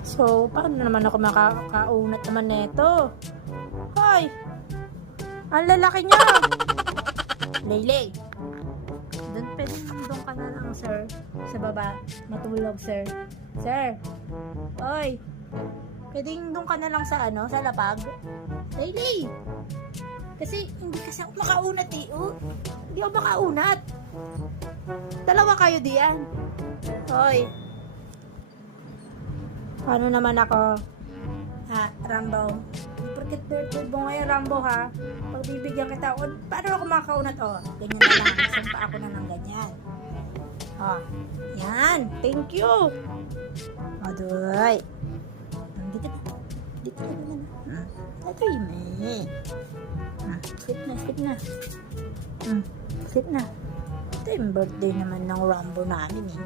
So, paano naman ako makakaunat naman neto? Hoy! Ang lalaki niya! Laylay! Doon ka na lang, sir. Sa baba. Matulog, sir. Sir! Hoy! Pwedeng doon ka na lang sa ano, sa lapag. Laylay! Kasi hindi kasi ako makaunat eh. Oh. Hindi ako makaunat. Dalawa kayo diyan. Hoy! Paano naman ako? Ha, Rambo. Porket birthday mo ngayon, Rambo, ha? Pagbibigyan kita, paano ako makaunat? Oh, ganyan na lang. Sumpa ako na ng ganyan. Oh, yan. Thank you. Adoy. Dito na. Adoy, me. Sit na. Sit na. Ito yung birthday naman ng Rambo namin, eh.